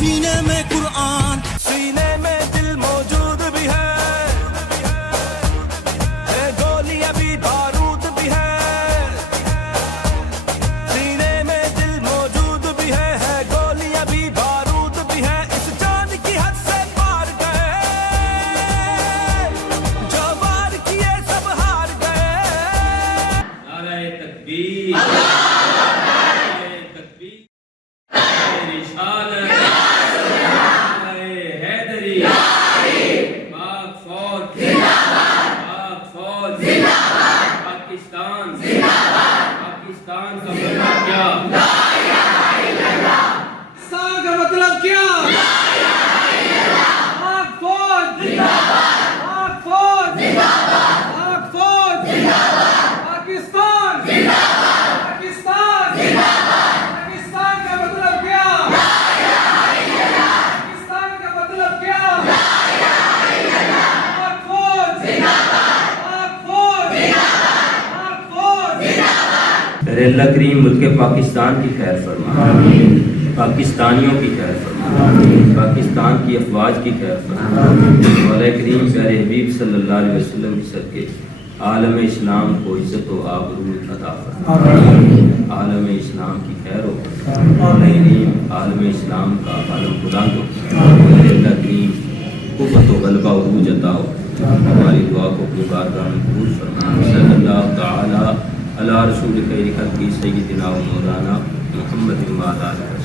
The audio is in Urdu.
سینے میں قرآن، سینے میں دل موجود بھی ہے گولیاں بھی بارود بھی ہے سینے میں دل موجود بھی ہے گولیاں بھی بارود بھی ہے اس جان کی حد سے پار گئے جو وار کیے سب ہار گئے نعرہ تکبیر، نعرہ تکبیر، رسالت، نعرہ حیدری، پاک فوج، پاک فوج، پاکستان، پاکستان کا مطلب کیا؟ پاکستان کا مطلب کیا؟ پاک فوج، پاک فوج، پاک فوج، پاکستان، پاکستان، پاکستان کا مطلب کیا؟ پاکستان کا مطلب کیا؟ پاک فوج، پاک فوج، پاک فوج۔ میرے اللہ کریم ملک پاکستان کی خیر فرما، پاکستانیوں کی خیر فرما، پاکستان کی افواج کی خیر فرما۔ مولا کریم پیارے حبیب صلی اللہ علیہ وسلم کی صدقے عالم اسلام کو عزت و آبرو عطا فرما، عالم اسلام کی خیر ہو، مولا کریم عالم اسلام کا عالم بلند ہو، میرے اللہ کریم قوت و غلبہ عروج عطا ہو، ہماری دعا کو اپنی بارگاہ میں قبول فرما۔ صلی اللہ تعالی علی رسول خیر خلقی سیدنا و مولانا محمد و علی آلہ